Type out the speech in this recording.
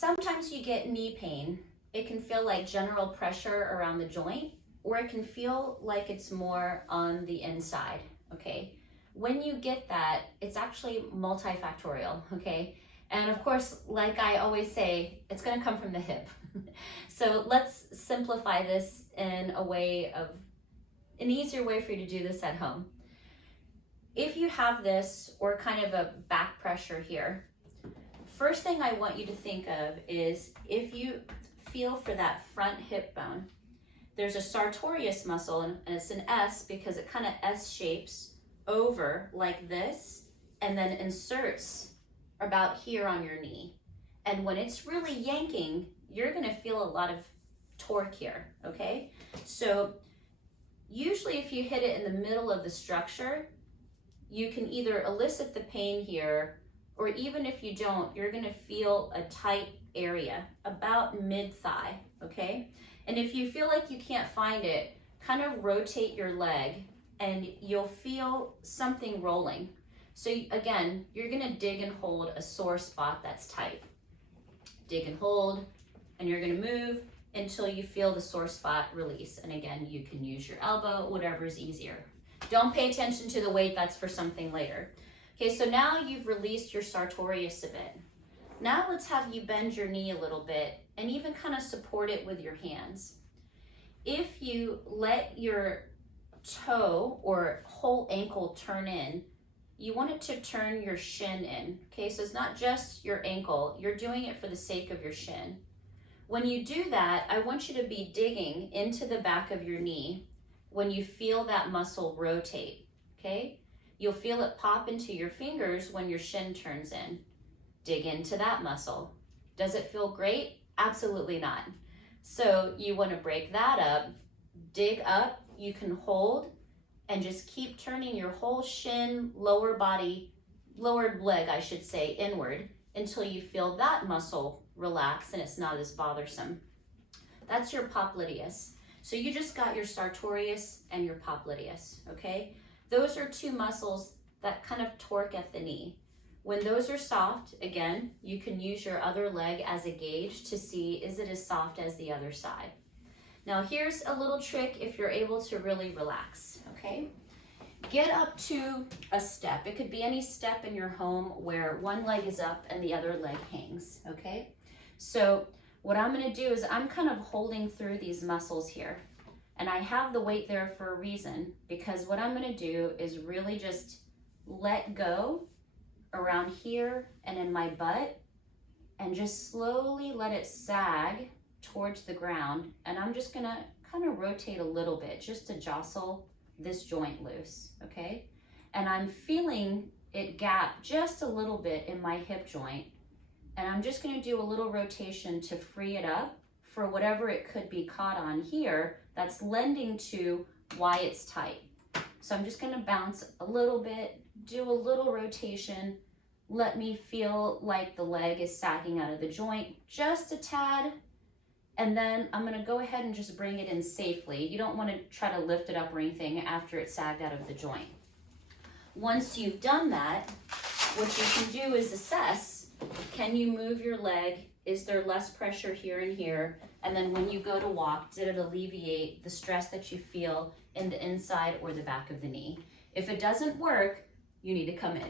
Sometimes you get knee pain. It can feel like general pressure around the joint, or it can feel like it's more on the inside, okay? When you get that, it's actually multifactorial, okay? And of course, like I always say, it's gonna come from the hip. So let's simplify this in a way of, an easier way for you to do this at home. If you have this or kind of a back pressure here, first thing I want you to think of is if you feel for that front hip bone, there's a sartorius muscle, and it's an S because it kind of S shapes over like this and then inserts about here on your knee. And when it's really yanking, you're gonna feel a lot of torque here, okay? So usually if you hit it in the middle of the structure, you can either elicit the pain here, or even if you don't, you're gonna feel a tight area about mid-thigh, okay? And if you feel like you can't find it, kind of rotate your leg and you'll feel something rolling. So again, you're gonna dig and hold a sore spot that's tight. Dig and hold, and you're gonna move until you feel the sore spot release. And again, you can use your elbow, whatever's easier. Don't pay attention to the weight, that's for something later. Okay, so now you've released your sartorius a bit. Now let's have you bend your knee a little bit and even kind of support it with your hands. If you let your toe or whole ankle turn in, you want it to turn your shin in. Okay, so it's not just your ankle, you're doing it for the sake of your shin. When you do that, I want you to be digging into the back of your knee when you feel that muscle rotate, okay? You'll feel it pop into your fingers when your shin turns in. Dig into that muscle. Does it feel great? Absolutely not. So you want to break that up, dig up, you can hold, and just keep turning your whole shin, lower body, lower leg, I should say, inward until you feel that muscle relax and it's not as bothersome. That's your popliteus. So you just got your sartorius and your popliteus, okay? Those are two muscles that kind of torque at the knee. When those are soft, again, you can use your other leg as a gauge to see, is it as soft as the other side? Now here's a little trick if you're able to really relax, okay? Get up to a step. It could be any step in your home where one leg is up and the other leg hangs, okay? So what I'm gonna do is I'm kind of holding through these muscles here. And I have the weight there for a reason, because what I'm gonna do is really just let go around here and in my butt and just slowly let it sag towards the ground. And I'm just gonna kind of rotate a little bit just to jostle this joint loose, okay? And I'm feeling it gap just a little bit in my hip joint. And I'm just gonna do a little rotation to free it up for whatever it could be caught on here that's lending to why it's tight. So I'm just gonna bounce a little bit, do a little rotation, let me feel like the leg is sagging out of the joint just a tad, and then I'm gonna go ahead and just bring it in safely. You don't wanna try to lift it up or anything after it's sagged out of the joint. Once you've done that, what you can do is assess, can you move your leg? Is there less pressure here and here? And then when you go to walk, did it alleviate the stress that you feel in the inside or the back of the knee? If it doesn't work, you need to come in.